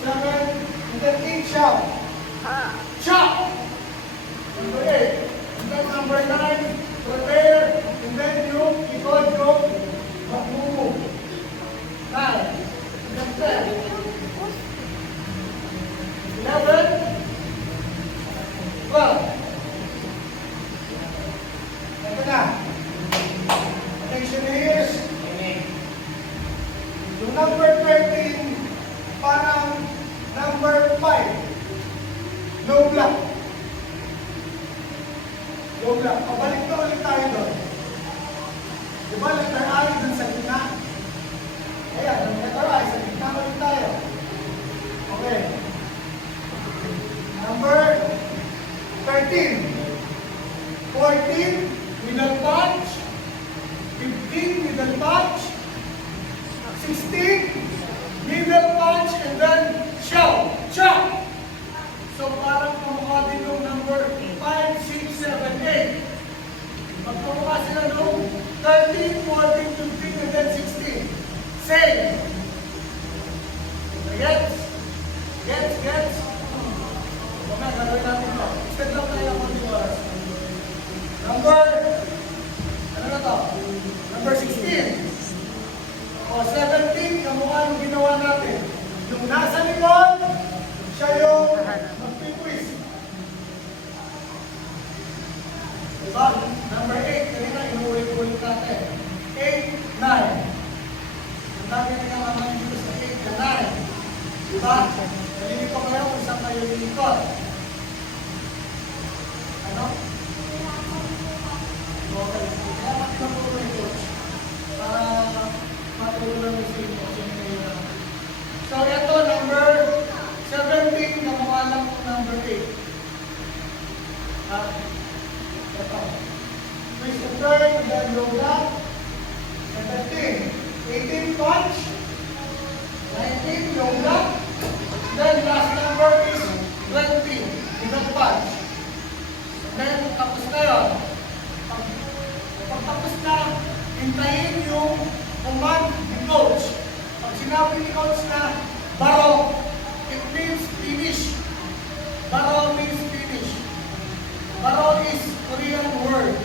7, and then 8, shout. Shout! Number 8. And then number 9, prepare. And then yung ikot yung mag-move. 9. And then 10. 11. 12. Ito na. Attention here. Yung number 13, parang number 5. Low block. Low block. Pabalik na ulit tayo doon. Diba, letter I dun sa gitna? Ayan, ang letter I, sa gitna ulit tayo. Okay. Number 13. 14, middle punch. 15, middle punch. 16, middle punch, and then shout. Shout! So parang kamukha din yung number 5, 6, 7, 8. Magkamukha sila nung 13, 14, 15, and then 16. Same. Gets? Gets? Gets? Mamaya, gagawin natin ito. Extend lang tayo ng konting oras. Number, ano na to? Number 16. O 17, kamukha yung ginawa natin. Yung nasa likod, siya yung magpipwis. Diba? Number 8, kanina inuulit-ulit natin. 8, 9. Ang dami na naman dito sa 8 na 9. Diba? Nalilito kayo kung saan kayo lilikot. Ano? Okay. Kaya matinapuro yung coach. Para matulungan mo sa inyo. So, ito, number 17, kamukha lang kung number 8. Ito. Twist the turn, and then low block. 17. 18, punch. 19, low block. Then, last number is 20. Middle punch. Then, tapos na yun. Pag tapos na, hintayin yung command ni coach. Pag sinabi ni coach na baro, it means finish. Baro means finish. Baro is Korean word.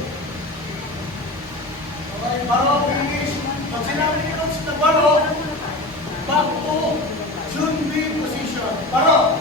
Okay, baro, finish. Pag sinabi ni coach na baro, back to Junbi position. Baro.